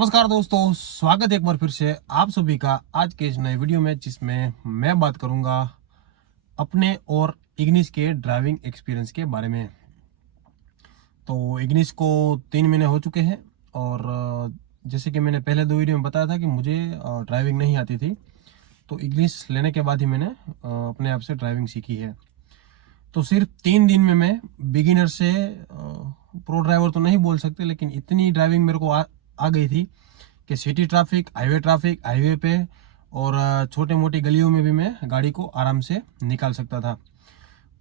नमस्कार दोस्तों, स्वागत है एक बार फिर से आप सभी का आज के इस नए वीडियो में, जिसमें मैं बात करूंगा अपने और इग्निस के ड्राइविंग एक्सपीरियंस के बारे में। तो इग्निस को 3 महीने हो चुके हैं और जैसे कि मैंने पहले 2 वीडियो में बताया था कि मुझे ड्राइविंग नहीं आती थी, तो इग्निस लेने के बाद ही मैंने अपने आप से ड्राइविंग सीखी है। तो सिर्फ 3 दिन में मैं बिगिनर से प्रो ड्राइवर तो नहीं बोल सकते, लेकिन इतनी ड्राइविंग मेरे को आ गई थी कि सिटी ट्रैफिक, हाईवे पे और छोटे मोटी गलियों में भी मैं गाड़ी को आराम से निकाल सकता था।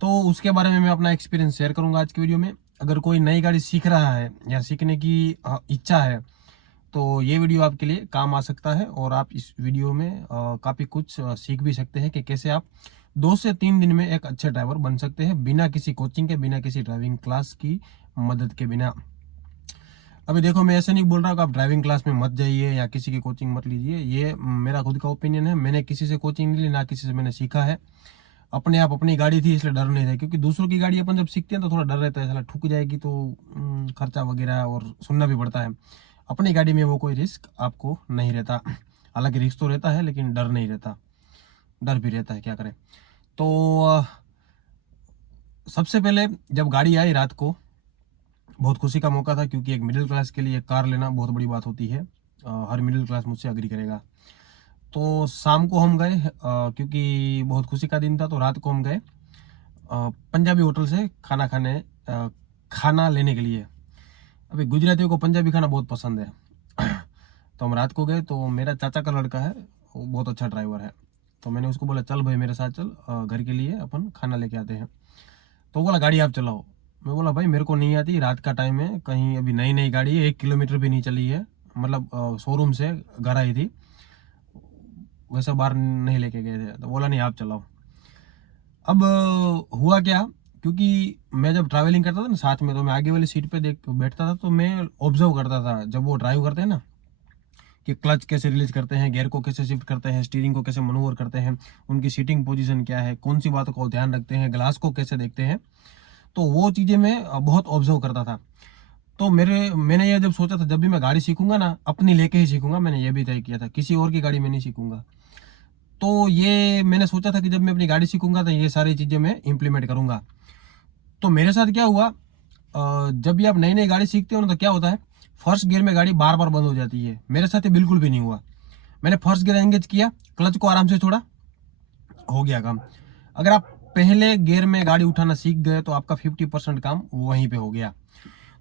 तो उसके बारे में मैं अपना एक्सपीरियंस शेयर करूंगा आज की वीडियो में। अगर कोई नई गाड़ी सीख रहा है या सीखने की इच्छा है तो ये वीडियो आपके लिए काम आ सकता है, और आप इस वीडियो में काफ़ी कुछ सीख भी सकते हैं कि कैसे आप 2 से 3 दिन में एक अच्छे ड्राइवर बन सकते हैं, बिना किसी कोचिंग के, बिना किसी ड्राइविंग क्लास की मदद के बिना। अभी देखो, मैं ऐसे नहीं बोल रहा कि आप ड्राइविंग क्लास में मत जाइए या किसी की कोचिंग मत लीजिए। ये मेरा खुद का ओपिनियन है। मैंने किसी से कोचिंग नहीं ली, ना किसी से मैंने सीखा है। अपने आप अपनी गाड़ी थी इसलिए डर नहीं था, क्योंकि दूसरों की गाड़ी अपन जब सीखते हैं तो थोड़ा डर रहता है, साला ठुक जाएगी तो खर्चा वगैरह और सुनना भी पड़ता है। अपनी गाड़ी में वो कोई रिस्क आपको नहीं रहता। हालांकि रिस्क तो रहता है लेकिन डर नहीं रहता, डर भी रहता है, क्या करें। तो सबसे पहले जब गाड़ी आई रात को, बहुत खुशी का मौका था, क्योंकि एक मिडिल क्लास के लिए एक कार लेना बहुत बड़ी बात होती है। हर मिडिल क्लास मुझसे अग्री करेगा। तो शाम को हम गए, क्योंकि बहुत खुशी का दिन था, तो रात को हम गए पंजाबी होटल से खाना लेने के लिए। अभी गुजरातियों को पंजाबी खाना बहुत पसंद है। तो हम रात को गए, तो मेरा चाचा का लड़का है, वो बहुत अच्छा ड्राइवर है। तो मैंने उसको बोला, चल भाई मेरे साथ चल, घर के लिए अपन खाना लेके आते हैं। तो बोला, गाड़ी आप चलाओ। मैं बोला, भाई मेरे को नहीं आती, रात का टाइम है, कहीं अभी नई नई गाड़ी है, 1 किलोमीटर भी नहीं चली है, मतलब शोरूम से घर आई थी, वैसे बाहर नहीं लेके गए थे। तो बोला, नहीं आप चलाओ। अब हुआ क्या, क्योंकि मैं जब ट्रैवलिंग करता था ना साथ में, तो मैं आगे वाली सीट पे देख बैठता था, तो मैं ऑब्जर्व करता था जब वो ड्राइव करते हैं ना, कि क्लच कैसे रिलीज करते हैं, गियर को कैसे शिफ्ट करते हैं, स्टीयरिंग को कैसे मनूवर करते हैं, उनकी सीटिंग पोजीशन क्या है, कौन सी बातों को ध्यान रखते हैं, ग्लास को कैसे देखते हैं। तो वो चीज़ें मैं बहुत ऑब्जर्व करता था। तो मैंने ये जब सोचा था, जब भी मैं गाड़ी सीखूंगा ना, अपनी लेके ही सीखूंगा। मैंने ये भी तय किया था, किसी और की गाड़ी में नहीं सीखूंगा। तो ये मैंने सोचा था कि जब मैं अपनी गाड़ी सीखूंगा तो ये सारी चीज़ें मैं इंप्लीमेंट करूंगा। तो मेरे साथ क्या हुआ, जब भी आप नई नई गाड़ी सीखते हो ना, तो क्या होता है, फर्स्ट गियर में गाड़ी बार बार बंद हो जाती है। मेरे साथ ये बिल्कुल भी नहीं हुआ। मैंने फर्स्ट गियर एंगेज किया, क्लच को आराम से छोड़ा, हो गया काम। अगर आप पहले गियर में गाड़ी उठाना सीख गए तो आपका 50% काम वहीं पे हो गया।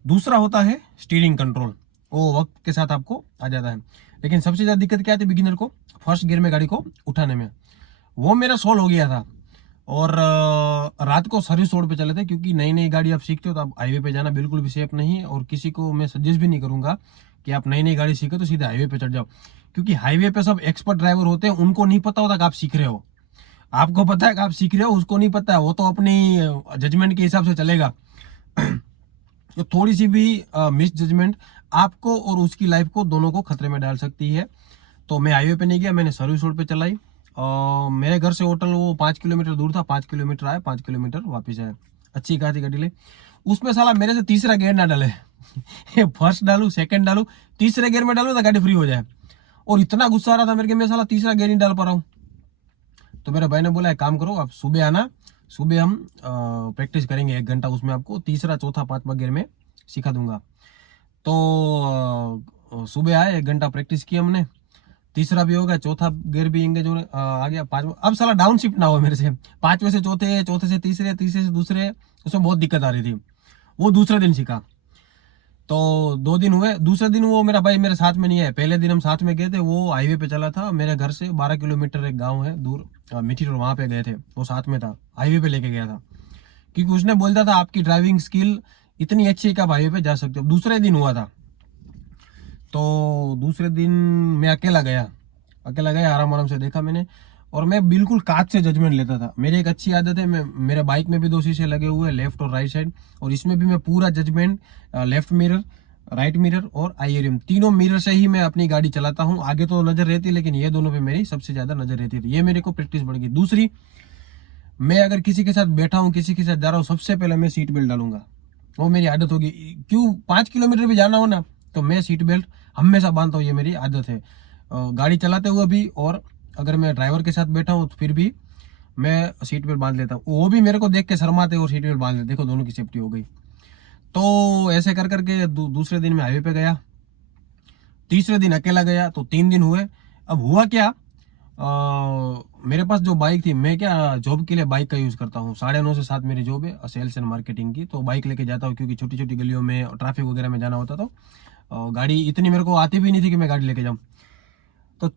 दूसरा होता है स्टीयरिंग कंट्रोल, वो वक्त के साथ आपको आ जाता है। लेकिन सबसे ज्यादा दिक्कत क्या आती है बिगिनर को, फर्स्ट गियर में गाड़ी को उठाने में। वो मेरा सॉल्व हो गया था। और रात को सर्विस रोड पे चले थे, क्योंकि नई नई गाड़ी आप सीखते हो तो आप हाईवे पे जाना बिल्कुल भी सेफ नहीं है, और किसी को मैं सजेस्ट भी नहीं करूंगा कि आप नई नई गाड़ी सीखे तो सीधे हाईवे पे चढ़ जाओ। क्योंकि हाईवे पे सब एक्सपर्ट ड्राइवर होते हैं, उनको नहीं पता होता कि आप सीख रहे हो। आपको पता है कि आप सीख रहे हो, उसको नहीं पता है, वो तो अपनी जजमेंट के हिसाब से चलेगा। तो थोड़ी सी भी मिस जजमेंट आपको और उसकी लाइफ को, दोनों को खतरे में डाल सकती है। तो मैं हाईवे पे नहीं गया, मैंने सर्विस रोड पे चलाई। और मेरे घर से होटल वो 5 किलोमीटर दूर था, 5 किलोमीटर आए, 5 किलोमीटर वापिस आए, अच्छी खासी गाड़ी ले। उसमें साला मेरे से तीसरा गियर ना डाले। फर्स्ट डालू, सेकंड डालू, तीसरे गियर में डालू तो गाड़ी फ्री हो जाए। और इतना गुस्सा आ रहा था मेरे के, मैं साला तीसरा गियर नहीं डाल पा रहा हूँ। तो मेरे भाई ने बोला, एक काम करो, आप सुबह आना, सुबह हम प्रैक्टिस करेंगे 1 घंटा, उसमें आपको तीसरा, चौथा, पांचवा गियर में सिखा दूंगा। तो सुबह आए, 1 घंटा प्रैक्टिस की हमने, तीसरा भी हो गया, चौथा गियर भी एंगेज आ गया, पांचवा। अब साला डाउन शिफ्ट ना हो मेरे से, पांचवे से चौथे, चौथे से तीसरे, तीसरे से दूसरे, उसमें बहुत दिक्कत आ रही थी। वो दूसरे दिन सीखा। तो 2 दिन हुए, दूसरे दिन वो मेरा भाई मेरे साथ में नहीं है। पहले दिन हम साथ में गए थे, वो हाईवे पे चला था, मेरे घर से 12 किलोमीटर एक गांव है दूर, मीठी रोड, वहां पे गए थे, वो साथ में था, हाईवे पे लेके गया था, क्योंकि उसने बोलता था आपकी ड्राइविंग स्किल इतनी अच्छी है कि आप हाईवे पे जा सकते हो। दूसरे दिन हुआ था, तो दूसरे दिन मैं अकेला गया, आराम आराम से देखा मैंने। और मैं बिल्कुल कांच से जजमेंट लेता था। मेरी एक अच्छी आदत है, मैं, मेरे बाइक में भी 2 शीशे लगे हुए हैं, लेफ्ट और राइट साइड, और इसमें भी मैं पूरा judgement, left mirror, right mirror और आईएरियम, तीनों मिरर से ही मैं अपनी गाड़ी चलाता हूँ। आगे तो नजर रहती है, लेकिन ये दोनों पे मेरी सबसे ज्यादा नजर रहती थी। ये मेरे को प्रैक्टिस बढ़ गई। दूसरी, मैं अगर किसी के साथ बैठा हूँ, किसी के साथ जा रहा हूँ, सबसे पहले मैं सीट बेल्ट डालूंगा। वो मेरी आदत होगी। क्यों, 5 किलोमीटर भी जाना हो ना, तो मैं सीट बेल्ट हमेशा बांधता हूँ, ये मेरी आदत है गाड़ी चलाते हुए भी, और अगर मैं ड्राइवर के साथ बैठा हूँ तो फिर भी मैं सीट बेल्ट बांध लेता हूँ। वो भी मेरे को देख के शर्माते और सीट बेल्ट बांध लेते, देखो दोनों की सेफ्टी हो गई। तो ऐसे कर करके दूसरे दिन मैं हाईवे पे गया, तीसरे दिन अकेला गया, तो 3 दिन हुए। अब हुआ क्या, मेरे पास जो बाइक थी, मैं क्या जॉब के लिए बाइक का यूज़ करता हूँ, 9:30 से 7 मेरी जॉब है सेल्स एंड मार्केटिंग की, तो बाइक लेके जाता हूँ क्योंकि छोटी छोटी गलियों में ट्रैफिक वगैरह में जाना होता। तो गाड़ी इतनी मेरे को आती भी नहीं थी कि मैं गाड़ी लेके जाऊँ। तो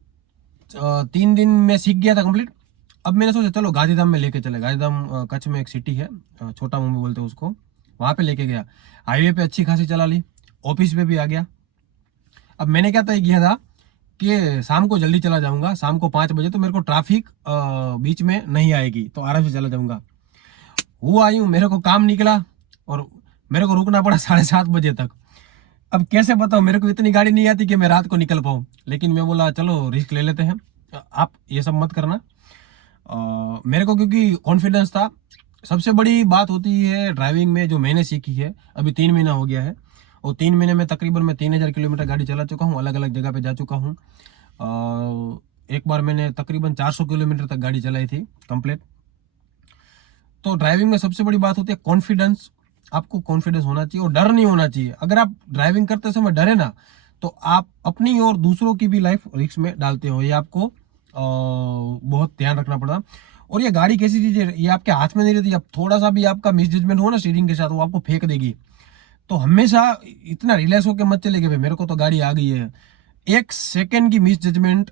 3 दिन में सीख गया था कंप्लीट। अब मैंने सोचा चलो गाजीधाम में लेके चले। गाजीधाम कच्छ में एक सिटी है, छोटा मुंबई बोलते हैं उसको, वहाँ पे लेके गया। हाईवे पे अच्छी खासी चला ली, ऑफिस पे भी आ गया। अब मैंने क्या तय किया था कि शाम को जल्दी चला जाऊंगा, शाम को 5 बजे, तो मेरे को ट्रैफिक बीच में नहीं आएगी, तो आराम से चला जाऊंगा। हुआ यूं, मेरे को काम निकला और मेरे को रुकना पड़ा 7:30 बजे तक। अब कैसे बताऊं, मेरे को इतनी गाड़ी नहीं आती कि मैं रात को निकल पाऊं, लेकिन मैं बोला चलो रिस्क ले लेते हैं, आप ये सब मत करना। मेरे को क्योंकि कॉन्फिडेंस था। सबसे बड़ी बात होती है ड्राइविंग में जो मैंने सीखी है, अभी 3 महीना हो गया है, और 3 महीने में तकरीबन मैं 3000 किलोमीटर गाड़ी चला चुका हूँ, अलग अलग जगह पे जा चुका हूँ। एक बार मैंने तकरीबन 400 किलोमीटर तक गाड़ी चलाई थी कंप्लीट। तो ड्राइविंग में सबसे बड़ी बात होती है कॉन्फिडेंस। आपको कॉन्फिडेंस होना चाहिए और डर नहीं होना चाहिए। अगर आप ड्राइविंग करते समय डरे ना, तो आप अपनी और दूसरों की भी लाइफ रिस्क में डालते हो। ये आपको बहुत ध्यान रखना पड़ा। और ये गाड़ी कैसी चीज है, ये आपके हाथ में नहीं रहती। अब थोड़ा सा भी आपका मिसजजमेंट हो ना स्टीयरिंग के साथ, वो आपको फेंक देगी। तो हमेशा इतना रिलैक्स होकर मत चले भाई मेरे को तो गाड़ी आ गई है। 1 सेकेंड की मिस जजमेंट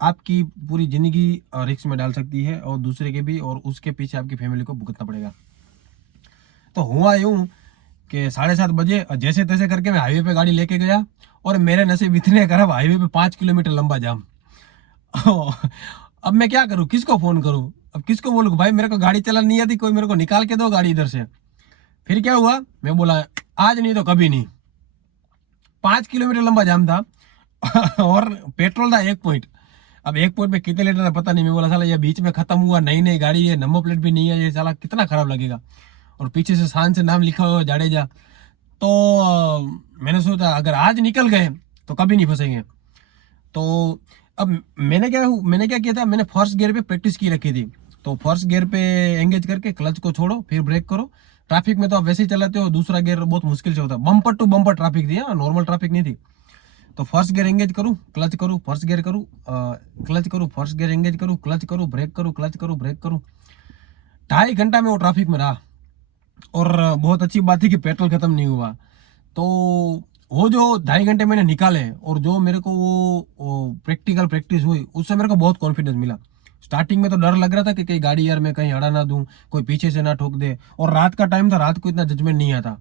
आपकी पूरी जिंदगी रिस्क में डाल सकती है, और दूसरे के भी, और उसके पीछे आपकी फैमिली को भुगतना पड़ेगा। तो हुआ यूं कि 7:30 बजे जैसे तैसे करके मैं हाईवे पे गाड़ी लेके गया, और मेरे नसीब इतने खराब, हाईवे पे 5 किलोमीटर लंबा जाम। अब मैं क्या करूं, किसको फोन करूं, अब किसको बोलूं भाई मेरे को गाड़ी चलानी नहीं आती, कोई मेरे को निकाल के दो गाड़ी इधर से। फिर क्या हुआ, मैं बोला आज नहीं तो कभी नहीं। 5 किलोमीटर लंबा जाम था और पेट्रोल था 1 पॉइंट। अब 1 पॉइंट में कितने लीटर है पता नहीं। मैं बोला साला ये बीच में खत्म हुआ, नई नई गाड़ी है, नंबर प्लेट भी नहीं है, ये साला कितना खराब लगेगा, और पीछे से शान से नाम लिखा हुआ जाडेजा। तो मैंने सोचा अगर आज निकल गए तो कभी नहीं फंसेंगे। तो अब मैंने क्या किया था, मैंने फर्स्ट गियर पे प्रैक्टिस की रखी थी। तो फर्स्ट गियर पे एंगेज करके क्लच को छोड़ो, फिर ब्रेक करो। ट्रैफिक में तो आप वैसे ही चलाते हो, दूसरा गियर बहुत मुश्किल से होता है, बम्पर टू बम्पर ट्रैफिक थी, नॉर्मल ट्रैफिक नहीं थी। तो फर्स्ट गियर एंगेज करूँ, क्लच करूँ, फर्स्ट गियर करूँ, क्लच करूँ, फर्स्ट गियर एंगेज करूँ, क्लच करूँ, ब्रेक करूँ, क्लच करूँ, ब्रेक करूँ। 2.5 घंटा में वो ट्रैफिक में रहा। और बहुत अच्छी बात थी कि पेट्रोल खत्म नहीं हुआ। तो वो जो 2.5 घंटे मैंने निकाले, और जो मेरे को वो प्रैक्टिकल प्रैक्टिस हुई, उससे मेरे को बहुत कॉन्फिडेंस मिला। स्टार्टिंग में तो डर लग रहा था कि कहीं गाड़ी यार मैं कहीं अड़ा ना दूं, कोई पीछे से ना ठोक दे, और रात का टाइम था, रात को इतना जजमेंट नहीं आता।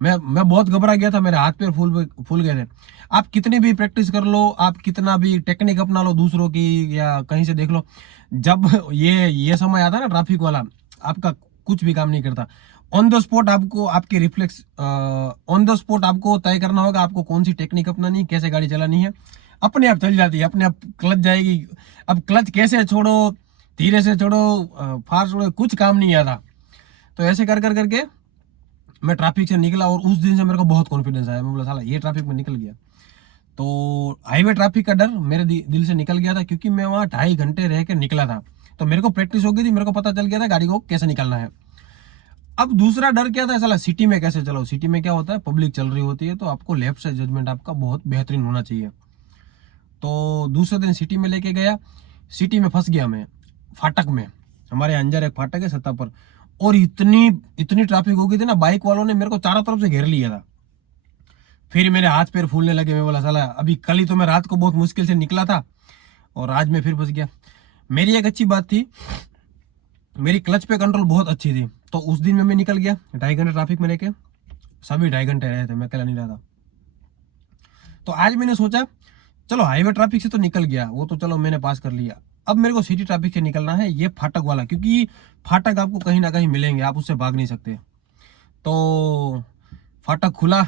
मैं बहुत घबरा गया था, मेरे हाथ पैर फूल गए थे। आप कितनी भी प्रैक्टिस कर लो, आप कितना भी टेक्निक अपना लो दूसरों की या कहीं से देख लो, जब ये समय आता है ना ट्रैफिक वाला, आपका कुछ भी काम नहीं करता। ऑन द स्पॉट आपको आपके रिफ्लेक्स ऑन द स्पॉट आपको तय करना होगा आपको कौन सी टेक्निक अपनानी है, कैसे गाड़ी चलानी है। अपने आप चल जाती है, अपने आप क्लच जाएगी। अब क्लच कैसे छोड़ो, धीरे से छोड़ो, फास्ट छोड़ो, कुछ काम नहीं आता। तो ऐसे कर कर करके मैं ट्रैफिक से निकला, और उस दिन से मेरे को बहुत कॉन्फिडेंस आया। मैं बोला साला ये ट्रैफिक में निकल गया। तो हाईवे ट्रैफिक का डर मेरे दिल से निकल गया था, क्योंकि मैं वहाँ 2.5 घंटे रह के निकला था। तो मेरे को प्रैक्टिस हो गई थी, मेरे को पता चल गया था गाड़ी को कैसे निकालना है। अब दूसरा डर क्या था, साला सिटी में कैसे चलाओ। सिटी में क्या होता है, पब्लिक चल रही होती है, तो आपको लेफ्ट से जजमेंट आपका बहुत बेहतरीन होना चाहिए। तो दूसरे दिन सिटी में लेके गया, सिटी में फंस गया मैं फाटक में। हमारे अंजर एक फाटक है सत्ता पर, और इतनी ट्रैफिक हो गई थी ना, बाइक वालों ने मेरे को चारों तरफ से घेर लिया था। फिर मेरे हाथ पैर फूलने लगे। मैं बोला साला अभी कल ही तो मैं रात को बहुत मुश्किल से निकला था, और आज मैं फिर फंस गया। मेरी एक अच्छी बात थी, मेरी क्लच पे कंट्रोल बहुत अच्छी थी। तो उस दिन में मैं निकल गया 2.5 घंटे ट्रैफिक में लेके, सभी 2.5 घंटे रहे थे, मैं अकेला नहीं रहा था। तो आज मैंने सोचा चलो हाईवे ट्रैफिक से तो निकल गया, वो तो चलो मैंने पास कर लिया। अब मेरे को सिटी ट्रैफिक से निकलना है, ये फाटक वाला, क्योंकि फाटक आपको कहीं ना कहीं मिलेंगे, आप उससे भाग नहीं सकते। तो फाटक खुला,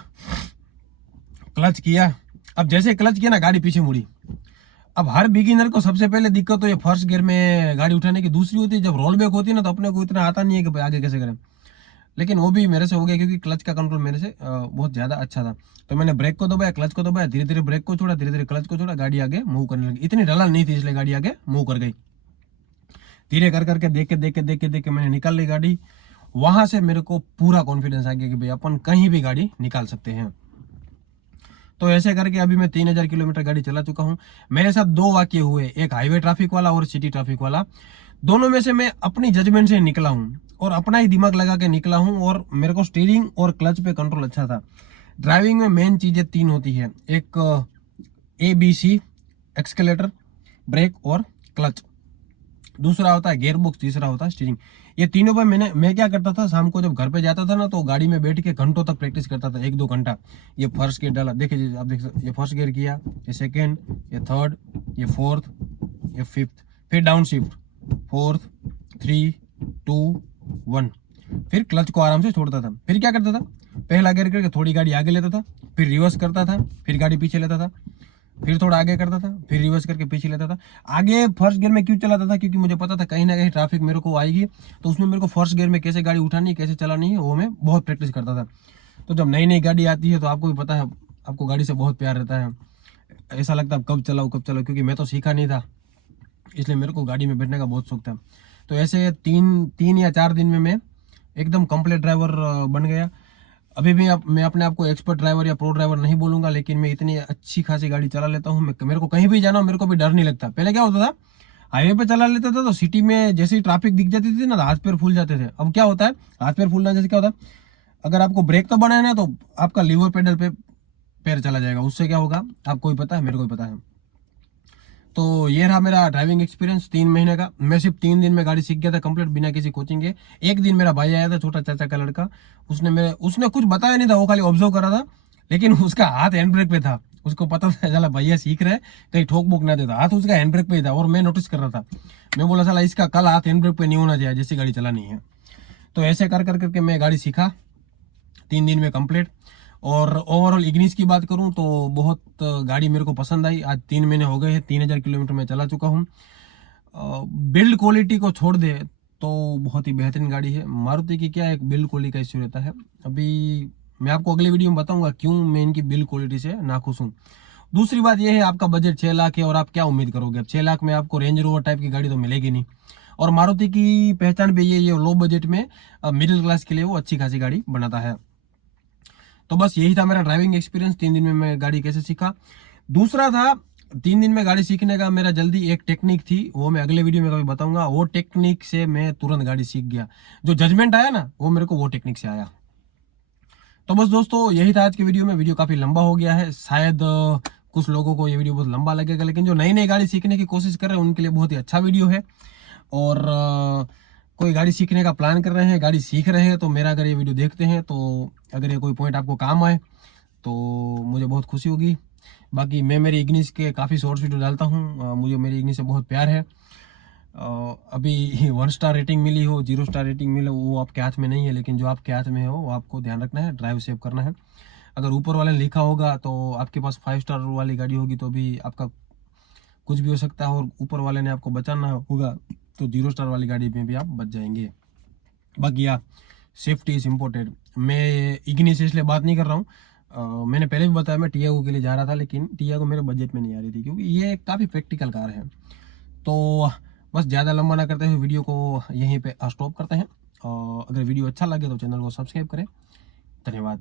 क्लच किया। अब जैसे क्लच किया ना, गाड़ी पीछे मुड़ी। अब हर बिगिनर को सबसे पहले दिक्कत तो ये फर्स्ट गियर में गाड़ी उठाने की। दूसरी होती है जब रोल बैक होती है ना, तो अपने को इतना आता नहीं है कि आगे कैसे करें। लेकिन वो भी मेरे से हो गया क्योंकि क्लच का कंट्रोल मेरे से बहुत ज़्यादा अच्छा था। तो मैंने ब्रेक को दबाया, क्लच को दबाया, धीरे धीरे ब्रेक को छोड़ा, धीरे धीरे क्लच को छोड़ा, गाड़ी आगे मूव करने लगी। इतनी ढलान नहीं थी इसलिए गाड़ी आगे मूव कर गई। धीरे कर करके देख के मैंने निकाल ली गाड़ी। वहां से मेरे को पूरा कॉन्फिडेंस आ गया कि भाई अपन कहीं भी गाड़ी निकाल सकते हैं। तो ऐसे करके अभी मैं 3000 किलोमीटर गाड़ी चला चुका हूँ। मेरे साथ दो वाकये हुए, एक हाईवे ट्रैफिक वाला और सिटी ट्रैफिक वाला। दोनों में से मैं अपनी जजमेंट से निकला हूँ और अपना ही दिमाग लगा के निकला हूँ, और मेरे को स्टीयरिंग और क्लच पे कंट्रोल अच्छा था। ड्राइविंग में मेन चीजें 3 होती है, एक ABC, एक्सकेलेटर, ब्रेक और क्लच। दूसरा होता है गियर बॉक्स, तीसरा होता है स्टीयरिंग। ये तीनों पे मैं क्या करता था, शाम को जब घर पे जाता था ना, तो गाड़ी में बैठ के घंटों तक प्रैक्टिस करता था, 1-2 घंटा। ये फर्स्ट गियर डाला, देखिए आप देख सकते, ये फर्स्ट गियर किया, ये सेकेंड, ये थर्ड, ये फोर्थ, ये फिफ्थ, फिर डाउन शिफ्ट, 4, 3, 2, 1। फिर क्लच को आराम से छोड़ता था। फिर क्या करता था, पहला गियर करके थोड़ी गाड़ी आगे लेता था, फिर रिवर्स करता था, फिर गाड़ी पीछे लेता था, फिर थोड़ा आगे करता था, फिर रिवर्स करके पीछे लेता था। आगे फर्स्ट गियर में क्यों चलाता था, क्योंकि मुझे पता था कहीं ना कहीं ट्रैफिक मेरे को आएगी, तो उसमें मेरे को फर्स्ट गियर में कैसे गाड़ी उठानी है, कैसे चलानी है, वो मैं बहुत प्रैक्टिस करता था। तो जब नई नई गाड़ी आती है तो आपको भी पता है, आपको गाड़ी से बहुत प्यार रहता है, ऐसा लगता है कब चलाओ कब चलाओ, क्योंकि मैं तो सीखा नहीं था, इसलिए मेरे को गाड़ी में बैठने का बहुत शौक था। तो ऐसे 3 या 4 दिन में मैं एकदम कंप्लीट ड्राइवर बन गया। अभी भी मैं अपने आप को एक्सपर्ट ड्राइवर या प्रो ड्राइवर नहीं बोलूंगा, लेकिन मैं इतनी अच्छी खासी गाड़ी चला लेता हूँ। मेरे को कहीं भी जाना हो, मेरे को भी डर नहीं लगता। पहले क्या होता था, हाईवे पे चला लेता था तो सिटी में जैसे ही ट्रैफिक दिख जाती थी ना, हाथ पैर फूल जाते थे। अब क्या होता है, हाथ पैर फूलना जैसे क्या होता है, अगर आपको ब्रेक तो बनाना है तो आपका लीवर पेडल पे पैर चला जाएगा, उससे क्या होगा आपको भी पता है, मेरे को भी पता है। तो ये रहा मेरा ड्राइविंग एक्सपीरियंस 3 महीने का। मैं सिर्फ 3 दिन में गाड़ी सीख गया था कंप्लीट, बिना किसी कोचिंग के। एक दिन मेरा भाई आया था, छोटा चाचा का लड़का, उसने कुछ बताया नहीं था, वो खाली ऑब्जर्व करा था, लेकिन उसका हाथ हैंड ब्रेक पे था। उसको पता था चला भैया सीख रहे, कहीं ठोक बोक ना देता, हाथ उसका हैंड ब्रेक पे ही था, और मैं नोटिस कर रहा था। मैं बोला साला इसका कल हाथ हैंड ब्रेक पे नहीं होना चाहिए, जैसी गाड़ी चलानी है। तो ऐसे कर कर करके मैं गाड़ी सीखा 3 दिन में कंप्लीट। और ओवरऑल इग्निस की बात करूं तो बहुत गाड़ी मेरे को पसंद आई। आज 3 महीने हो गए हैं, 3000 किलोमीटर में चला चुका हूं। बिल्ड क्वालिटी को छोड़ दे तो बहुत ही बेहतरीन गाड़ी है। मारुति की क्या एक बिल्ड क्वालिटी का इश्यू रहता है, अभी मैं आपको अगले वीडियो में बताऊंगा क्यों मैं इनकी बिल्ड क्वालिटी से नाखुश हूँ। दूसरी बात यह है, आपका बजट 6 लाख है और आप क्या उम्मीद करोगे, अब 6 लाख में आपको रेंज रोवर टाइप की गाड़ी तो मिलेगी नहीं। और मारुति की पहचान भी ये लो बजट में मिडिल क्लास के लिए वो अच्छी खासी गाड़ी बनाता है। तो बस यही था मेरा ड्राइविंग एक्सपीरियंस, 3 दिन में मैं गाड़ी कैसे सीखा। दूसरा था, 3 दिन में गाड़ी सीखने का मेरा जल्दी एक टेक्निक थी, वो मैं अगले वीडियो में कभी बताऊंगा। वो टेक्निक से मैं तुरंत गाड़ी सीख गया, जो जजमेंट आया ना वो मेरे को वो टेक्निक से आया। तो बस दोस्तों यही था आज के वीडियो में। वीडियो काफी लंबा हो गया है, शायद कुछ लोगों को ये वीडियो बहुत लंबा लगेगा, लेकिन जो नई नई गाड़ी सीखने की कोशिश कर रहे हैं उनके लिए बहुत ही अच्छा वीडियो है। और कोई गाड़ी सीखने का प्लान कर रहे हैं, गाड़ी सीख रहे हैं, तो मेरा अगर ये वीडियो देखते हैं, तो अगर ये कोई पॉइंट आपको काम आए तो मुझे बहुत खुशी होगी। बाकी मैं मेरी इग्निस के काफ़ी शॉर्ट्स वीडियो डालता हूँ, मुझे मेरी इग्निस से बहुत प्यार है। अभी 1 स्टार रेटिंग मिली हो, 0 स्टार रेटिंग मिले, वो आपके हाथ में नहीं है, लेकिन जो आपके हाथ में हो वो आपको ध्यान रखना है, ड्राइव सेव करना है। अगर ऊपर वाले ने लिखा होगा तो आपके पास 5 स्टार वाली गाड़ी होगी तो भी आपका कुछ भी हो सकता है, और ऊपर वाले ने आपको बचाना होगा तो 0 स्टार वाली गाड़ी में भी आप बच जाएंगे। बाकी या सेफ्टी इज इम्पोर्टेंट। मैं इग्निस से इसलिए बात नहीं कर रहा हूँ, मैंने पहले भी बताया मैं टियागो के लिए जा रहा था, लेकिन टियागो मेरे बजट में नहीं आ रही थी, क्योंकि ये काफ़ी प्रैक्टिकल कार है। तो बस ज़्यादा लंबा ना करते हुए वीडियो को यहीं पे स्टॉप करते हैं। अगर वीडियो अच्छा लगे तो चैनल को सब्सक्राइब करें। धन्यवाद।